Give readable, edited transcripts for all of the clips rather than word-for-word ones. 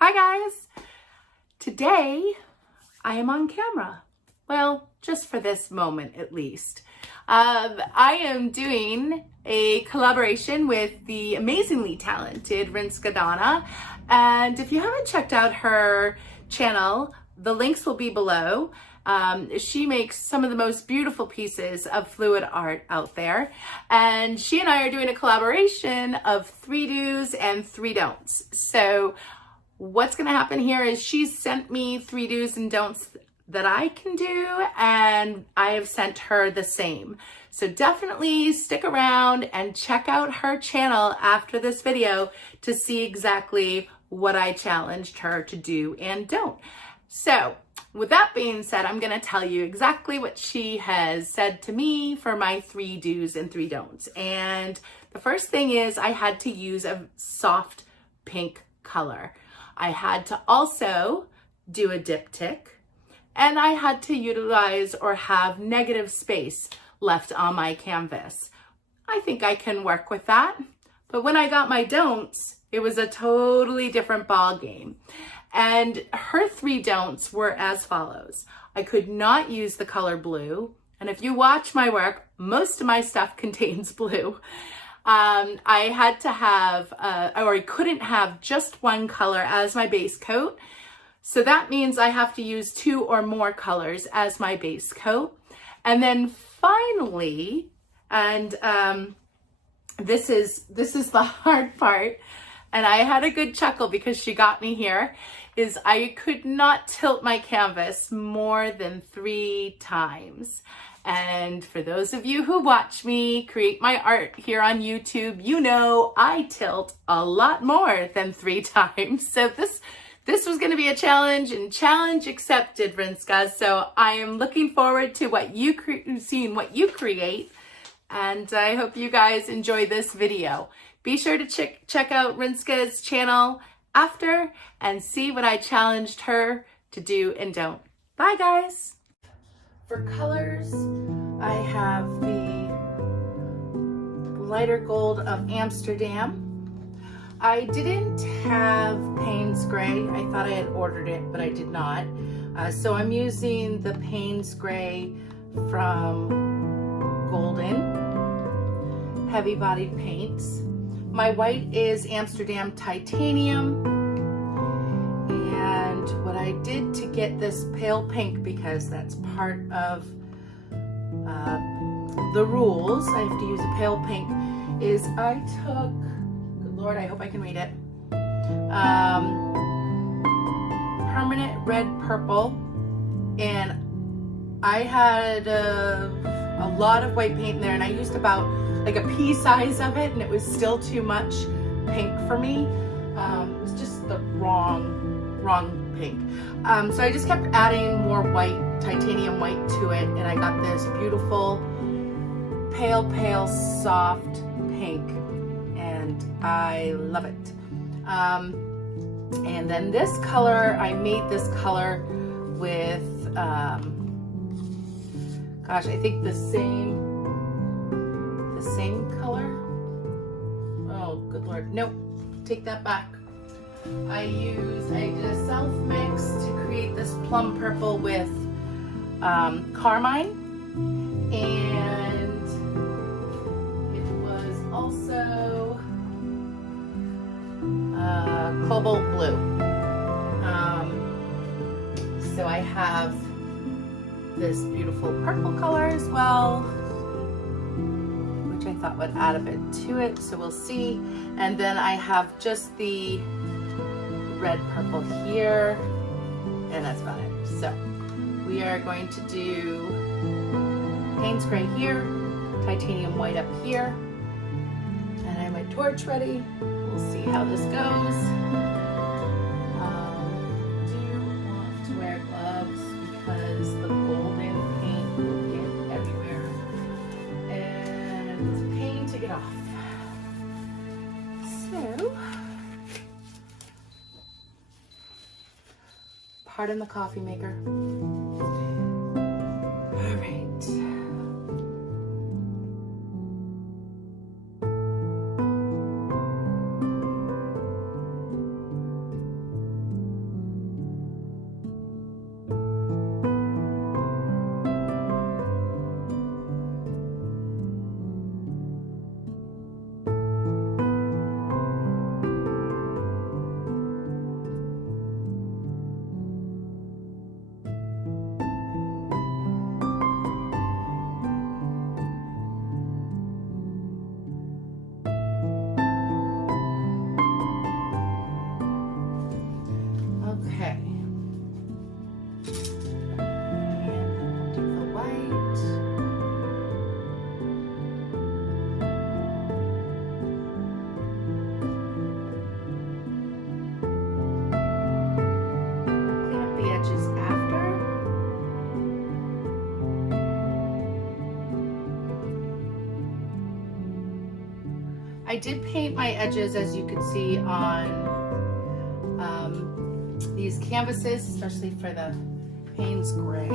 Hi guys! Today I am on camera. Well, just for this moment at least. I am doing a collaboration with the amazingly talented Rinske Douna, and if you haven't checked out her channel, the links will be below. She makes some of the most beautiful pieces of fluid art out there, and she and I are doing a collaboration of 3 do's and 3 don'ts. So what's going to happen here is she's sent me 3 do's and don'ts that I can do, and I have sent her the same. So definitely stick around and check out her channel after this video to see exactly what I challenged her to do and don't. So with that being said, I'm going to tell you exactly what she has said to me for my 3 do's and 3 don'ts. And the first thing is I had to use a soft pink color. I had to also do a diptych, and I had to utilize or have negative space left on my canvas. I think I can work with that, but when I got my don'ts, it was a totally different ball game. And her 3 don'ts were as follows. I could not use the color blue, and if you watch my work, most of my stuff contains blue. I had to have, or I couldn't have just one color as my base coat. So that means I have to use 2 or more colors as my base coat. And then finally, and this is the hard part, and I had a good chuckle because she got me here, is I could not tilt my canvas more than 3 times. And for those of you who watch me create my art here on YouTube, you know I tilt a lot more than 3 times. So this was going to be a challenge, and challenge accepted, Rinske. So I am looking forward to what seeing what you create, and I hope you guys enjoy this video. Be sure to check out Rinske's channel after and see what I challenged her to do and don't. Bye guys! For colors, I have the lighter gold of Amsterdam. I didn't have Payne's Gray. I thought I had ordered it, but I did not. So I'm using the Payne's Gray from Golden Heavy Bodied Paints. My white is Amsterdam Titanium. And what I did to get this pale pink, because that's part of the rules, I have to use a pale pink, is I took, good Lord, I hope I can read it, permanent red purple, and I had a lot of white paint in there, and I used about like a pea size of it, and it was still too much pink for me. It was just the wrong pink. So I just kept adding more white, titanium white to it, and I got this beautiful pale soft pink, and I love it. And then this color, I made this color with gosh, I think the same color. Oh, good Lord, nope, take that back. I did a self mix to create this plum purple with carmine, and it was also cobalt blue. So I have this beautiful purple color as well, which I thought would add a bit to it, so we'll see. And then I have just the red purple here, and that's about it. So we are going to do Payne's Gray here, titanium white up here, and I have my torch ready. We'll see how this goes. Do want to wear gloves because the golden paint will get everywhere, and it's a pain to get off. So pardon the coffee maker. All right. I did paint my edges, as you can see, on these canvases, especially for the Payne's Gray.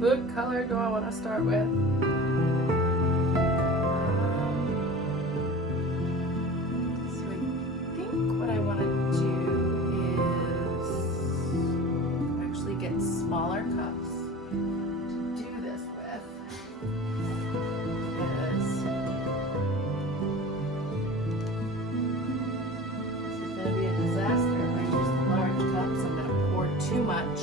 What color do I want to start with? So I think what I want to do is actually get smaller cups to do this with. Because this is going to be a disaster if I use the large cups. I'm going to pour too much.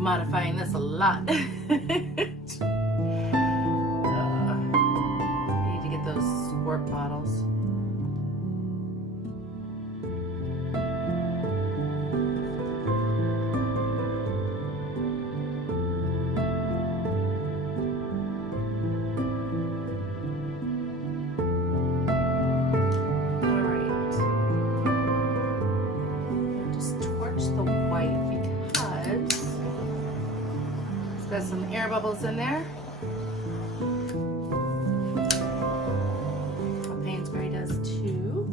Modifying this a lot. Need to get those squirt bottles. All right. Just torch the white because got some air bubbles in there. Payne's Gray does too.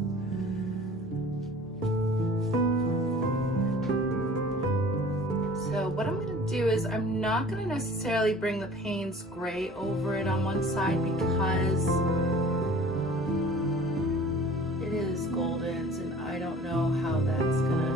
So what I'm going to do is I'm not going to necessarily bring the Payne's Gray over it on one side because it is Golden's and I don't know how that's going to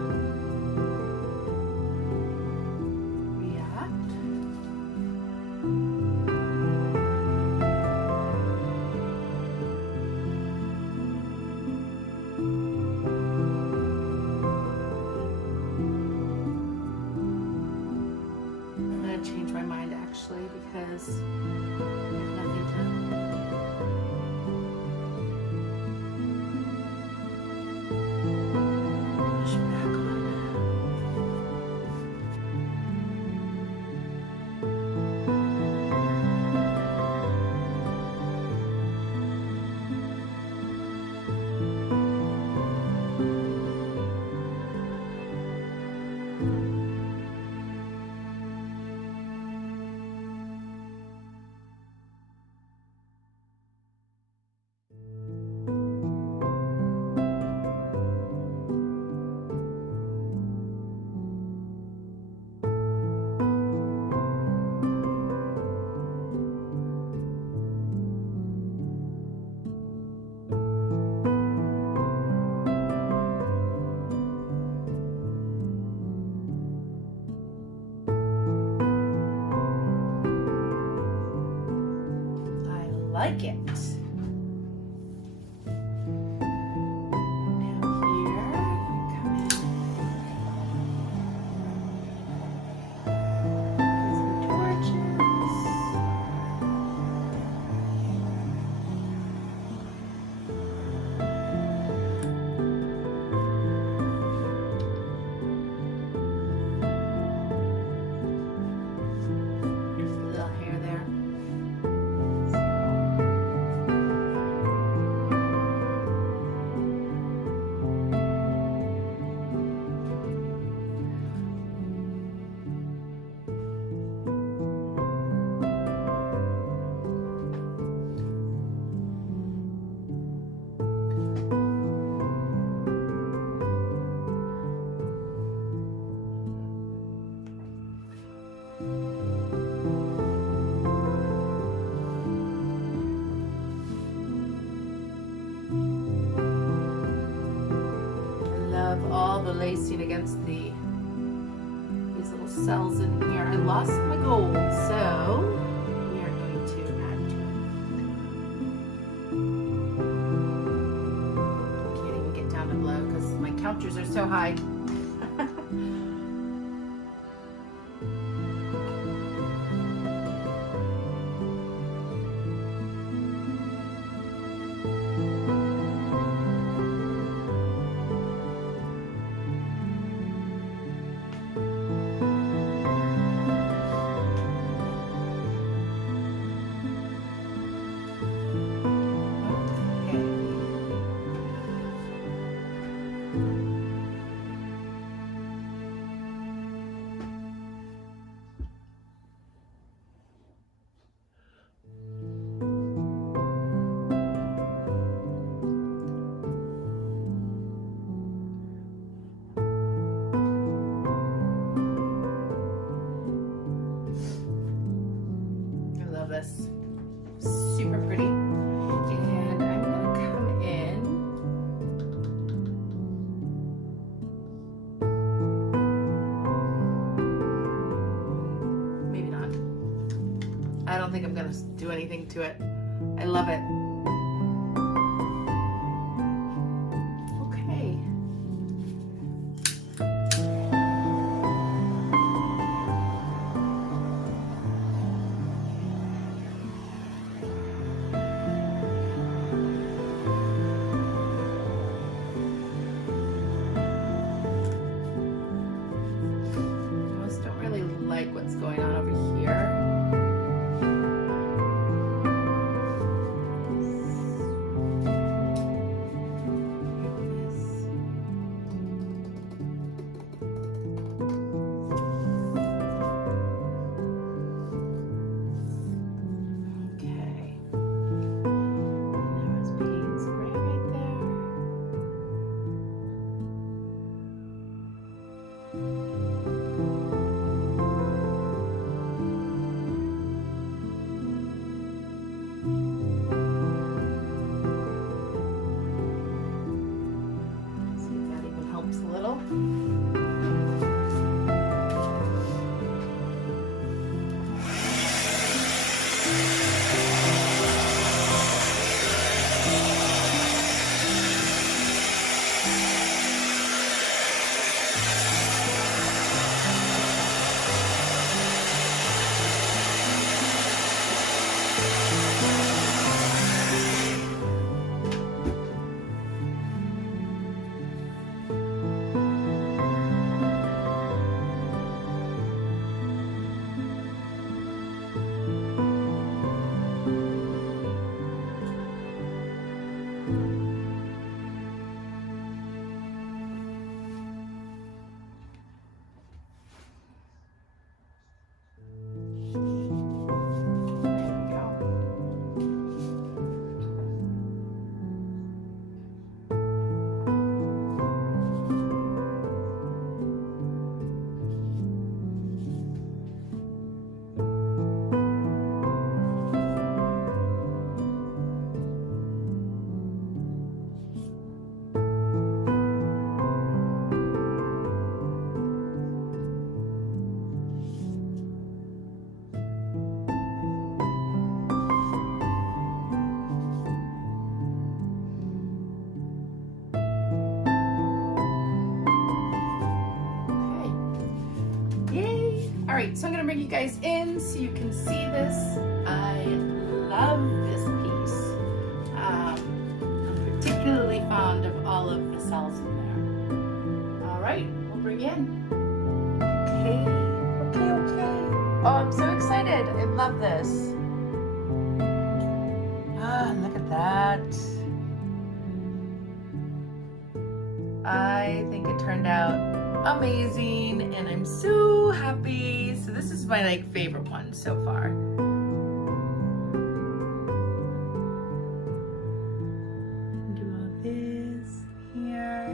change my mind actually because I have nothing to push back on. Like it. lacing against these little cells in here. I lost my gold, so we are going to add to it. I can't even get down to below because my counters are so high. This super pretty, and I'm gonna come in maybe not. I don't think I'm gonna do anything to it. I love it. Okay. What's going on over here. Okay. There's Payne's gray right there. A little. All right, so I'm gonna bring you guys in so you can see this. I love this piece. I'm particularly fond of all of the cells in there. All right, we'll bring you in. Okay. Oh, I'm so excited. I love this. Ah, look at that. I think it turned out amazing, and I'm so happy. So this is my favorite one so far. Do all this here.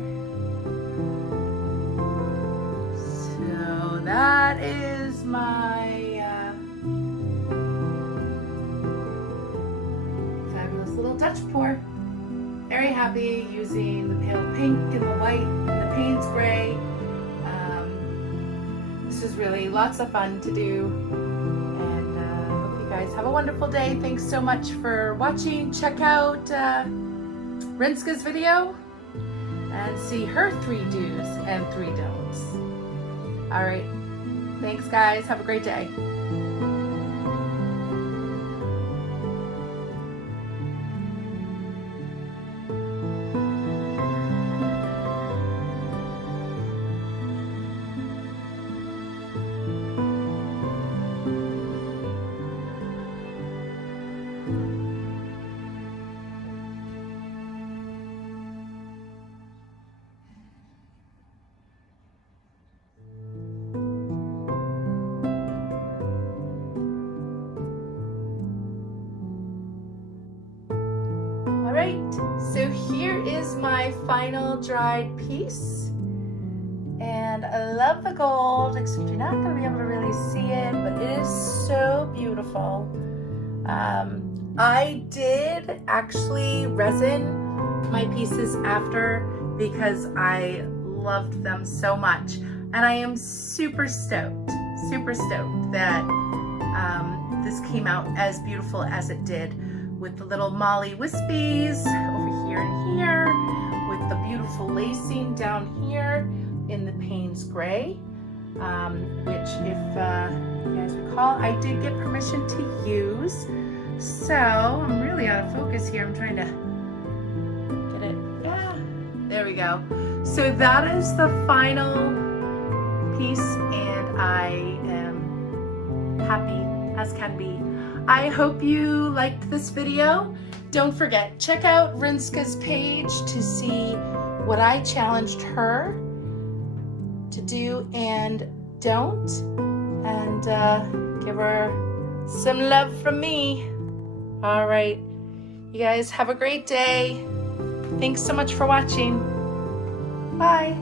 So that is my fabulous little touch pour. There very happy using the pale pink and the white and the Payne's gray. This is really lots of fun to do, and I hope you guys have a wonderful day. Thanks so much for watching. Check out Rinska's video and see her 3 do's and 3 don'ts. All right, thanks guys, have a great day. Alright, so here is my final dried piece, and I love the gold, except you're not going to be able to really see it, but it is so beautiful. I did actually resin my pieces after because I loved them so much, and I am super stoked that this came out as beautiful as it did, with the little Molly wispies over here and here, with the beautiful lacing down here in the Payne's gray, which if you guys recall, I did get permission to use. So I'm really out of focus here. I'm trying to get it. Yeah, there we go. So that is the final piece, and I am happy as can be. I hope you liked this video. Don't forget, check out Rinska's page to see what I challenged her to do and don't, and give her some love from me. All right, you guys have a great day. Thanks so much for watching. Bye.